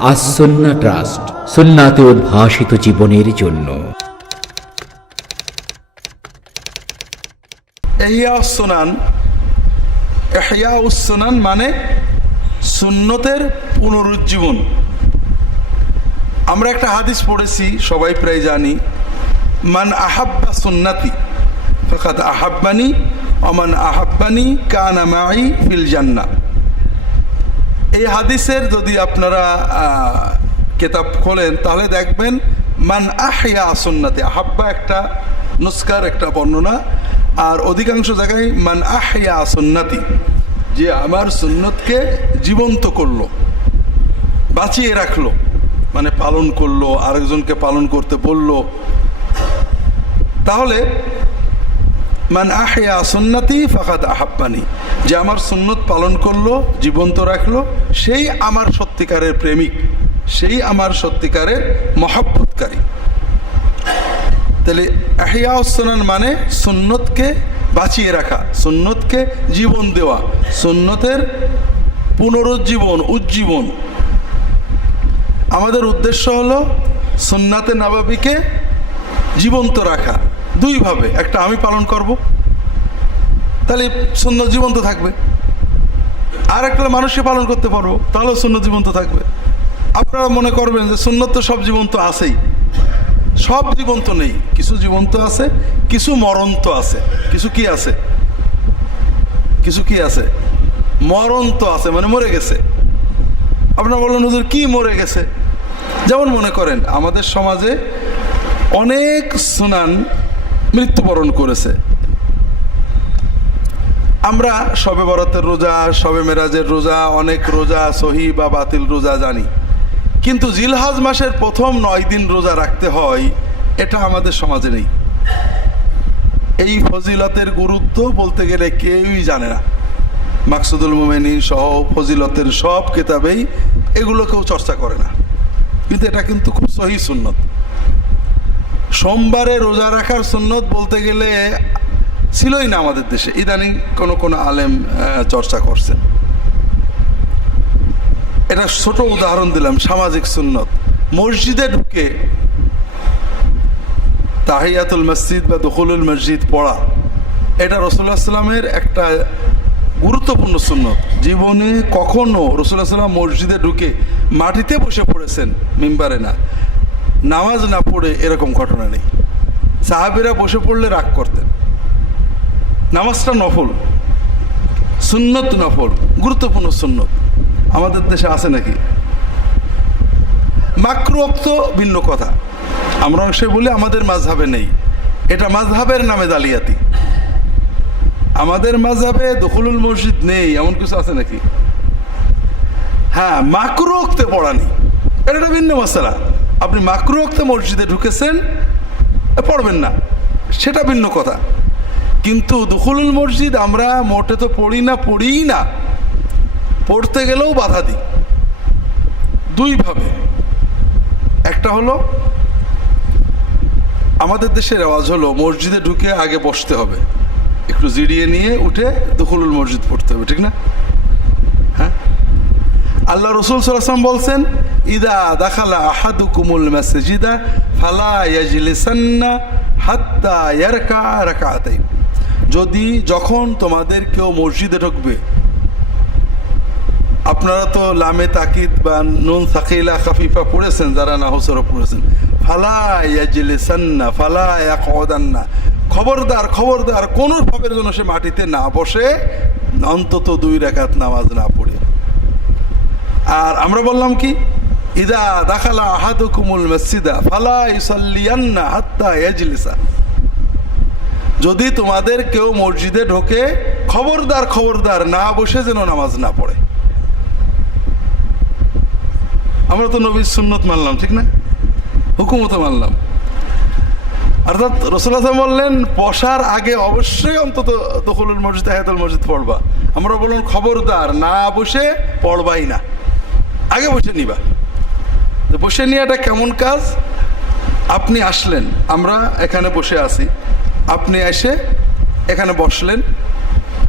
আসন্না trust, সুন্নাতে উদ্ভাসিত জীবনের জন্য। এহিয়া সুনান, এহিয়া উসনান মানে সুন্নতের পুনরুজ্জীবন। আমরা একটা হাদিস পড়েছি, সবাই প্রায় জানি, মান আহাব্বা সুন্নাতি, ফাকাদ আহাব্বানি অমান আহাব্বানি কানা মাই ফিল জান্না এই হাদিসের যদি আপনারা কেতাব খোলেন, তাহলে দেখবেন মান আহিয়া সুন্নাতি হাব্বা একটা, নুস্কার একটা বর্ণনা। আর অধিকাংশ জায়গায় মান আহিয়া সুন্নাতি, যে আমার সুন্নতকে জীবন্ত করল, বাঁচিয়ে রাখল মানে পালন করল, আরেকজনকে পালন করতে বলল। তাহলে মান আহিয়া সুন্নতি ফাকাদ আহাব্বানি। যে আমার সুন্নত পালন করল, জীবন্ত রাখল, সেই আমার সত্যিকারের প্রেমিক, সেই আমার সত্যিকারের মহাব্বতকারী। তাহলে আহিয়া সুনান মানে সুন্নতকে বাঁচিয়ে রাখা, সুন্নতকে জীবন দেওয়া, সুন্নতের পুনরুজ্জীবন, উজ্জীবন। আমাদের উদ্দেশ্য হলো সুন্নাতে নাবাবিকে জীবন্ত রাখা। দুইভাবে, একটা আমি পালন করব, তাহলে শূন্য জীবন্ত থাকবে। আর একটা মানুষকে পালন করতে পারব, তাহলেও শূন্য জীবন্ত থাকবে। আপনারা মনে করবেন যে সুন্নত তো সব জীবন্ত আছেই। সব জীবন্ত নেই। কিছু জীবন্ত আছে, কিছু মরন্ত আছে। কিছু কি আছে? কিছু কি আছে? মরন্ত আছে মানে মরে গেছে। আপনারা বললেন, হুজুর, কি মরে গেছে? যেমন মনে করেন, আমাদের সমাজে অনেক সুনান মৃত্যুবরণ করেছে। আমরা সবে বরাতের রোজা, সবে মেরাজের রোজা, অনেক রোজা, সহি বা বাতিল রোজা জানি। কিন্তু জিলহাজ মাসের প্রথম নয় দিন রোজা রাখতে হয়, এটা আমাদের সমাজে নেই। এই ফজিলতের গুরুত্ব বলতে গেলে কেউই জানে না। মাকসুদুল মোমেনি সহ ফজিলতের সব কেতাবেই এগুলো কেউ চর্চা করে না। কিন্তু এটা কিন্তু খুব সহি সুন্নত। সোমবারে রোজা রাখার সুন্নত বলতে গেলে ছিলই না আমাদের দেশে। ইদানিং কোনো কোনো আলেম চর্চা করছেন। এটা ছোট উদাহরণ দিলাম, সামাজিক সুন্নত। মসজিদে ঢুকে তাহিয়াতুল মসজিদ বা দখলুল মসজিদ পড়া, এটা রসুল্লাহ সাল্লামের একটা গুরুত্বপূর্ণ সুন্নত। জীবনে কখনো রসুল্লাহ সাল্লাম মসজিদে ঢুকে মাটিতে বসে পড়েছেন, মিম্বারে না। নামাজ না পড়ে এরকম ঘটনা নেই। সাহাবিরা বসে পড়লে রাগ করতেন। নামাজটা নফল। সুন্নত নফল। গুরুত্বপূর্ণ সুন্নত। আমাদের দেশে আছে নাকি? মাকরুক্ত ভিন্ন কথা। আমরা অংশে বলি আমাদের মাঝহাবে নেই। এটা মাঝহাবের নামে জালিয়াতি। আমাদের মাঝহাবে দখলুল মসজিদ নেই, এমন কিছু আছে নাকি? হ্যাঁ মাকরুক্তে পড়া নেই। এটা ভিন্ন মশলা আপনি মাকরুক্তে মসজিদে ঢুকেছেন পড়বেন না। সেটা ভিন্ন কথা। কিন্তু দখলুল মসজিদ আমরা মোটে তো পড়ি না, পড়িই না। পড়তে গেলেও বাধা দিই। দুইভাবে একটা হলো, আমাদের দেশের রেওয়াজ হলো, মসজিদে ঢুকে আগে বসতে হবে। একটু জিরিয়ে নিয়ে উঠে দখলুল মসজিদ পড়তে হবে, ঠিক না? আল্লাহ রসুল সাল্লাম বলছেন, ইদা দাখালা আহাদু কুমুল মাসজিদা ফালা হাত্তা যদি যখন তোমাদের কেউ মসজিদে ঢুকবে, আপনারা তো লামে তাকিদ বা নুন সাকিলা খাফিফা পড়েছেন, যারা না হোসরও পড়েছেন। ফালা ইয়াজলিসান্না, ফালা খবরদার খবরদার কোনো ভাবের জন্য সে মাটিতে না বসে, অন্তত দুই রাকাত নামাজ না পড়ে। আর আমরা বললাম কি? ইদা দাখালা আহাদুকুমুল মসজিদা, ফালা ইউসাল্লিয়ান্না হাত্তা ইয়াজলিসা। যদি তোমাদের কেউ মসজিদে ঢোকে, খবরদার খবরদার না বসে যেন নামাজ না পড়ে। আমরা তো নবীর সুন্নত মানলাম, ঠিক না? হুকুমত মানলাম। অর্থাৎ রসুল্লাহ বললেন, বসার আগে অবশ্যই অন্তত দখলুল মসজিদ, হায়াতুল মসজিদ পড়বা। আমরা বললাম, খবরদার না বসে পড়বাই না। আগে বসে নিবা। তো বসে নেওয়াটা কেমন কাজ? আপনি আসলেন, আমরা এখানে বসে আছি। আপনি এসে এখানে বসলেন,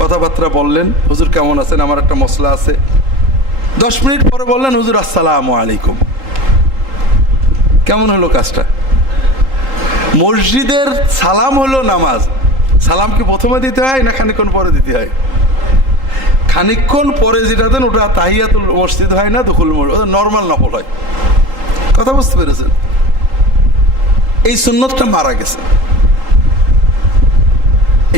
কথাবার্তা বললেন, হুজুর কেমন আছেন? আমার একটা মশলা আছে। দশ মিনিট পরে বললেন, হুজুর, আসসালাম আলাইকুম। কেমন হলো কাজটা? মসজিদের সালাম হলো নামাজ। সালাম কি প্রথমে দিতে হয় না খানিকক্ষণ পরে দিতে হয়? খানিকক্ষণ পরে যেটা দেন, ওটা তাহিয়াতুল মসজিদ হয় না দুকুল নর্মাল নফল হয়। কথা বুঝতে পেরেছেন? এই সুন্নতটা মারা গেছে।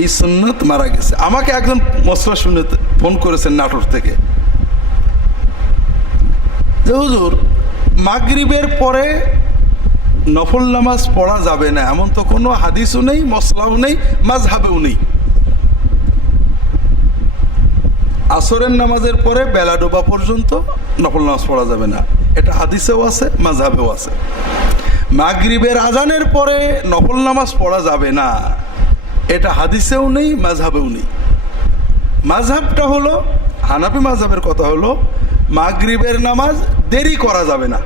এই সুন্নত মারা গেছে। আমাকে একজন মশলা শুনে ফোন করেছেন নাটোর থেকে। যে হুজুর, মাগরিবের পরে নফল নামাজ পড়া যাবে না, এমন তো কোনো হাদিসও নেই মশলাও নেই মাঝহাবেও নেই। আসরের নামাজের পরে বেলা ডোবা পর্যন্ত নফল নামাজ পড়া যাবে না। এটা হাদিসেও আছে মাঝহাবেও আছে। মাগরিবের আজানের পরে নফল নামাজ পড়া যাবে না। এটা হাদিসেও নেই মাঝহাবেও নেই। মাঝহাবটা হলো, হানাফি মাঝহাবের কথা হলো, মাগরিবের নামাজ দেরি করা যাবে না।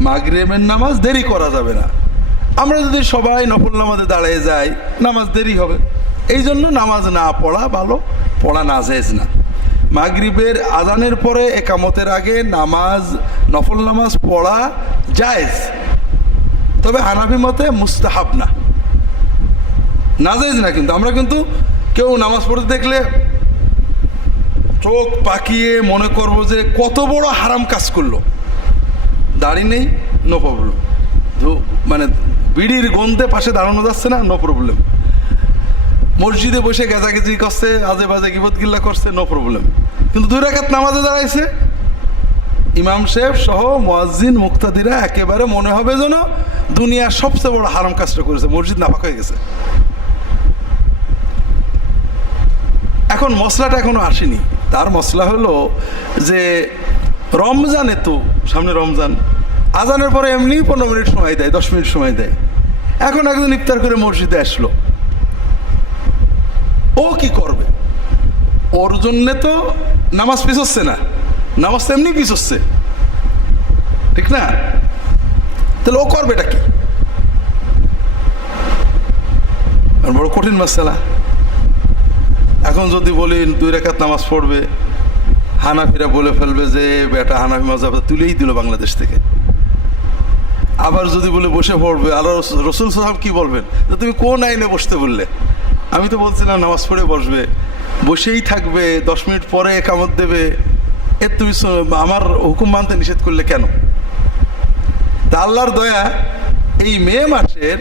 মাগরিবের নামাজ দেরি করা যাবে না। আমরা যদি সবাই নফল নামাজে দাঁড়িয়ে যাই, নামাজ দেরি হবে। এই জন্য নামাজ না পড়া ভালো, পড়া না জেজ না। মাগরিবের আজানের পরে একামতের আগে নামাজ, নফল নামাজ পড়া জায়েজ। তবে হানাফি মতে মুস্তাহাব না। না না কিন্তু, আমরা কিন্তু কেউ নামাজ পড়তে দেখলে চোখ পাকিয়ে মনে করব যে কত বড় হারাম কাজ করল। দাড়ি নেই নো প্রবলেম মানে বিড়ির গন্ধে পাশে দাঁড়ানো যাচ্ছে না নো প্রবলেম মসজিদে বসে গেজাগেজি করছে আজে বাজে গিবত গিল্লা করছে নো প্রবলেম কিন্তু দুই রাখাত নামাজে দাঁড়াইছে। ইমাম সাহেব সহ মোয়াজ্জিন, মুক্তাদিরা একেবারে মনে হবে যেন দুনিয়ার সবচেয়ে বড় হারাম কাজটা করেছে, মসজিদ নাফাক হয়ে গেছে। এখন মশলাটা এখনও আসেনি। তার মশলা হলো যে রমজানে তো, সামনে রমজান। আজানের পরে এমনি পনেরো মিনিট সময় দেয়, দশ মিনিট সময় দেয়। এখন একজন ইফতার করে মসজিদে আসলো। ও কি করবে? ওর জন্যে তো নামাজ পিছোচ্ছে না। নামাজ তো এমনি পিছোচ্ছে ঠিক না? তাহলে ও করবেটা কি? বড় কঠিন মাসালা। এখন যদি বলি দুই রেখাত নামাজ পড়বে, হানাফিরা বলে ফেলবে যে, বেটা হানাফি মজাব তুলেই দিল বাংলাদেশ থেকে। আবার যদি বলে বসে পড়বে, আল্লাহ রসুল- সাহেব কি বলবেন? তুমি কোন আইনে বসতে বললে? আমি তো বলছিলাম, নামাজ পড়ে বসবে। বসেই থাকবে, দশ মিনিট পরে কামত দেবে। এর তুমি আমার হুকুম মানতে নিষেধ করলে কেন? তা আল্লাহর দয়া, এই মে মাসের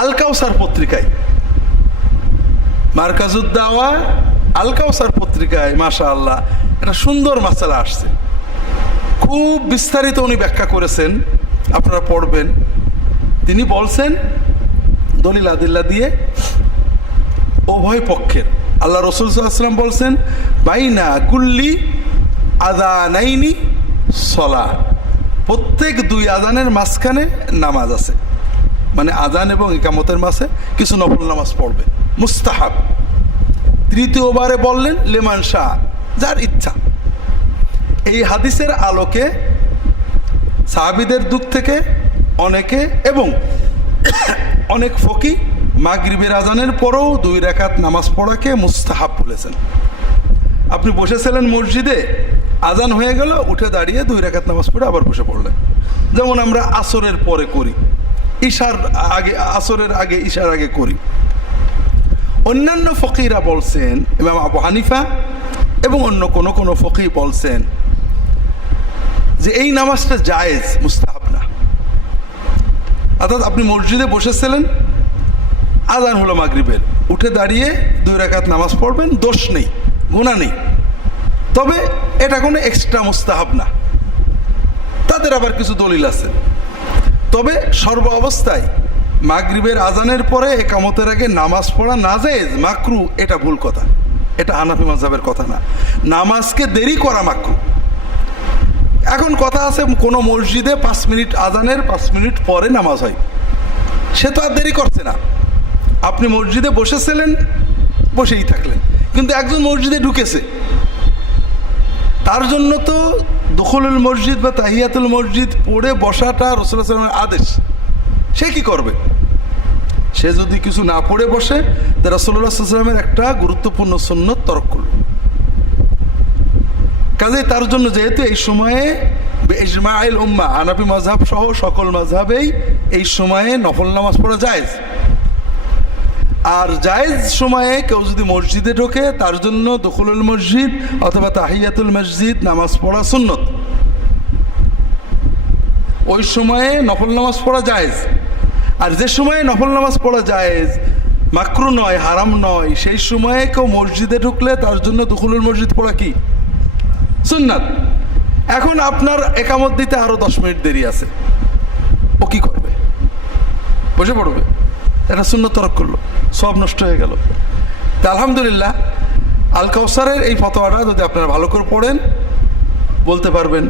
আল কাউসার পত্রিকায়, মার্কাজুদ্দাওয়া আল কাউসার পত্রিকায় মাশা আল্লাহ একটা সুন্দর মাসালা আসছে। খুব বিস্তারিত উনি ব্যাখ্যা করেছেন, আপনারা পড়বেন। তিনি বলছেন দলিল আদিল্লা দিয়ে উভয় পক্ষের। আল্লাহ রসুল সাল্লাম বলছেন, বাইনা কুল্লি আদানাইনি সলা। প্রত্যেক দুই আদানের মাঝখানে নামাজ আছে। মানে আদান এবং একামতের মাসে কিছু নফল নামাজ পড়বে। মুস্তাহাব। তৃতীয় তৃতীয়বারে বললেন, লেমান শাহ, যার ইচ্ছা। এই হাদিসের আলোকে সাহাবিদের দিক থেকে অনেকে এবং অনেক ফকি মাগরিবের আজানের পরেও দুই রেখাত নামাজ পড়াকে মুস্তাহাব বলেছেন। আপনি বসেছিলেন মসজিদে, আজান হয়ে গেল, উঠে দাঁড়িয়ে দুই রেখাত নামাজ পড়ে আবার বসে পড়লেন। যেমন আমরা আসরের পরে করি ঈশার আগে, আসরের আগে ঈশার আগে করি। অন্যান্য ফকিরা বলছেন, ইমাম আবু হানিফা এবং অন্য কোনো কোনো ফকি বলছেন যে এই নামাজটা জায়েজ, মুস্তাহাব। না অর্থাৎ আপনি মসজিদে বসেছিলেন, আজান হলো মাগরিবের। উঠে দাঁড়িয়ে দুই রাকাত নামাজ পড়বেন, দোষ নেই গুণা নেই। তবে এটা কোনো এক্সট্রা মুস্তাহাব না। তাদের আবার কিছু দলিল আছে। তবে সর্ব অবস্থায় মাগরিবের আজানের পরে একামতের আগে নামাজ পড়া না নাজেজ, মাকরু, এটা ভুল কথা। এটা হানাফি মাজাবের কথা না। নামাজকে দেরি করা মাকরু। এখন কথা আছে কোনো মসজিদে পাঁচ মিনিট আজানের, পাঁচ মিনিট পরে নামাজ হয়। সে তো আর দেরি করছে না। আপনি মসজিদে বসেছিলেন, বসেই থাকলেন। কিন্তু একজন মসজিদে ঢুকেছে। তার জন্য তো দখলুল মসজিদ বা তাহিয়াতুল মসজিদ পড়ে বসাটা সাল্লামের আদেশ। সে কি করবে? সে যদি কিছু না পড়ে বসে, তা রসুল্লাহ সাল্লামের একটা গুরুত্বপূর্ণ সুন্নত তরক করল। কাজে তার জন্য যেহেতু এই সময়ে ইসমাইল উম্মা আনাবি মজহাব সহ সকল মজহাবেই এই সময়ে নফল নামাজ পড়া যায় আর জায়েজ সময়ে কেউ যদি মসজিদে ঢোকে, তার জন্য দখলুল মসজিদ অথবা তাহিয়াতুল মসজিদ নামাজ পড়া সুন্নত। ওই সময়ে নফল নামাজ পড়া জায়েজ। আর যে সময়ে নফল নামাজ পড়া জায়েজ, মাকরু নয়, হারাম নয়, সেই সময়ে কেউ মসজিদে ঢুকলে তার জন্য দখলুল মসজিদ পড়া কি? সুন্নাত। এখন আপনার একামত দিতে আরও দশ মিনিট দেরি আছে। ও কি করবে? বসে পড়বে। এটা শূন্য তরক করল। সব নষ্ট হয়ে গেল। তা আলহামদুলিল্লাহ, আল কাউসারের এই ফতোয়াটা যদি আপনারা ভালো করে পড়েন, বলতে পারবেন,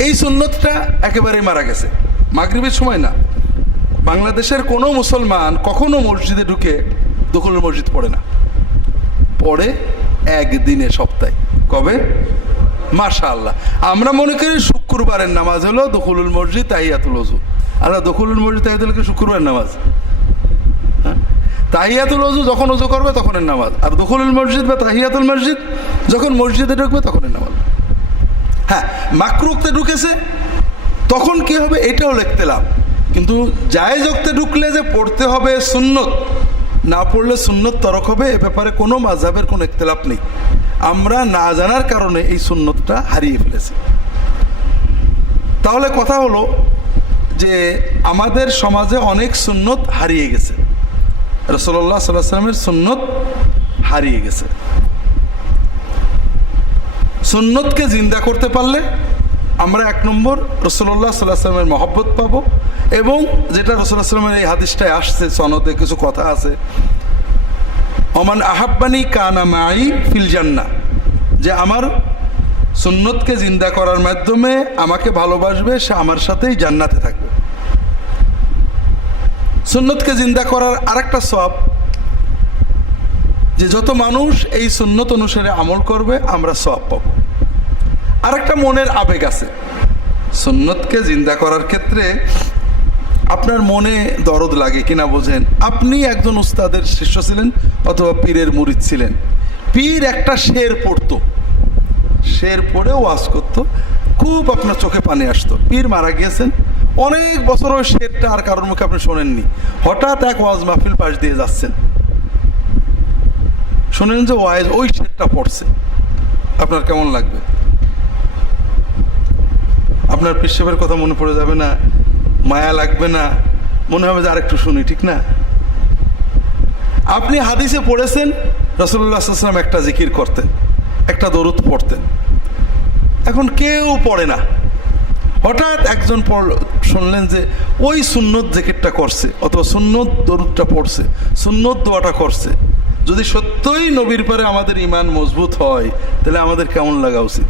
এই সুন্নতটা একেবারেই মারা গেছে। মাগরিবের সময় না। বাংলাদেশের কোনো মুসলমান কখনো মসজিদে ঢুকে দখলের মসজিদ পড়ে না। পড়ে একদিনে সপ্তাহে। কবে? মাশা আল্লাহ আমরা মনে করি শুক্রবারের নামাজ হলো দখলুল মসজিদ তাহিয়াতুল ওজু আর দখলুল মসজিদ তাহিয়াতুল কি শুক্রবার নামাজ? হ্যাঁ? তাহিয়াতুল ওজু যখন ওজু করবে তখনের নামাজ। আর দখলুল মসজিদ বা তাহিয়াতুল মসজিদ যখন মসজিদে ঢুকবে তখনের নামাজ। হ্যাঁ মাকরুকতে ঢুকেছে, তখন কি হবে এটাও লিখতে লাভ। কিন্তু জায়েজ ওক্তে ঢুকলে যে পড়তে হবে সুন্নত না পড়লে সুন্নত তরক হবে, এ ব্যাপারে কোনো মাঝাবের কোনো ইখতলাফ নেই। আমরা না জানার কারণে এই সুন্নতটা হারিয়ে ফেলেছি। তাহলে কথা হলো যে আমাদের সমাজে অনেক সুন্নত হারিয়ে গেছে। সাল্লাহ সাল্লামের সুন্নত হারিয়ে গেছে। সুন্নতকে জিন্দা করতে পারলে আমরা এক নম্বর রসল্লাহ সাল্লাহ সাল্লামের মহব্বত পাবো এবং যেটা রসল্লাহ সাল্লামের এই হাদিসটায় আসছে, সনদে কিছু কথা আছে। অমান আহাব্বানি কানা মাই ফিল জান্না যে আমার সুন্নতকে জিন্দা করার মাধ্যমে আমাকে ভালোবাসবে, সে আমার সাথেই জান্নাতে থাকবে। সুন্নতকে জিন্দা করার আরেকটা সব যে যত মানুষ এই সুন্নত অনুসারে আমল করবে, আমরা সব পাব। আরেকটা মনের আবেগ আছে। সুন্নতকে জিন্দা করার ক্ষেত্রে আপনার মনে দরদ লাগে কিনা বোঝেন। আপনি একজন উস্তাদের শিষ্য ছিলেন অথবা পীরের মুরিদ ছিলেন। পীর একটা শের পড়তো। শের পড়ে ওয়াজ করতো। খুব আপনার চোখে পানি আসতো। পীর মারা গিয়েছেন। অনেক বছর ওই শেরটা আর কারোর মুখে আপনি শোনেননি। হঠাৎ এক ওয়াজ মাহফিল পাশ দিয়ে যাচ্ছেন। শোনেন যে ওয়াইজ ওই শেরটা পড়ছে। আপনার কেমন লাগবে? আপনার পিসেবের কথা মনে পড়ে যাবে না, মায়া লাগবে না, মনে হবে যে আরেকটু শুনি, ঠিক না? আপনি হাদিসে পড়েছেন রসুল্লাহাম একটা জিকির করতেন, একটা দরুদ পড়তেন। এখন কেউ পড়ে না। হঠাৎ একজন শুনলেন যে ওই সুন্নত জেকেটটা করছে, অথবা সুন্নত দরুদটা পড়ছে, সুন্নত দোয়াটা করছে। যদি সত্যই নবীর পরে আমাদের ইমান মজবুত হয়, তাহলে আমাদের কেমন লাগা উচিত?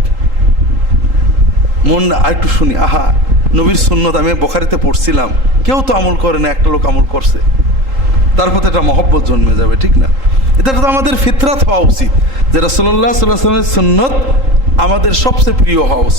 মন আর একটু শুনি। আহা, নবীর সুন্নত আমি বোখারিতে পড়ছিলাম। কেউ তো আমল করে না, একটা লোক আমল করছে। তার প্রতি একটা মহব্বত জন্মে যাবে, ঠিক না? এটা তো আমাদের ফিতরাত হওয়া উচিত যে রসল্লাহ সাল্লাহ সুন্নত আমাদের সবচেয়ে প্রিয় হওয়া উচিত।